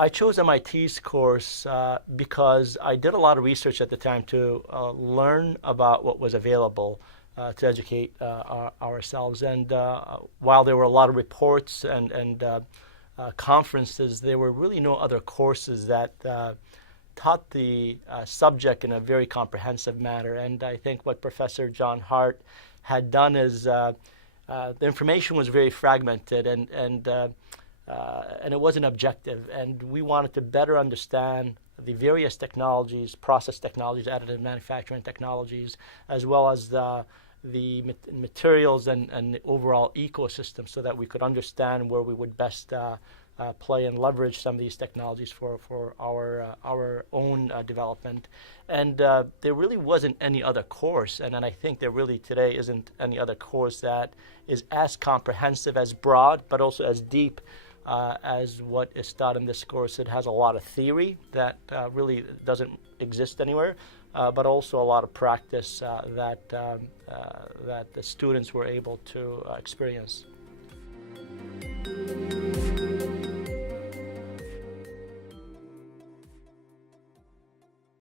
I chose MIT's course because I did a lot of research at the time to learn about what was available to educate ourselves. And while there were a lot of reports and conferences, there were really no other courses that taught the subject in a very comprehensive manner. And I think what Professor John Hart had done is the information was very fragmented and it wasn't objective. And we wanted to better understand the various technologies, process technologies, additive manufacturing technologies, as well as the materials and the overall ecosystem, so that we could understand where we would best play and leverage some of these technologies for our own development. And there really wasn't any other course, and I think there really today isn't any other course that is as comprehensive, as broad, but also as deep as what is taught in this course. It has a lot of theory that really doesn't exist anywhere, but also a lot of practice that the students were able to experience.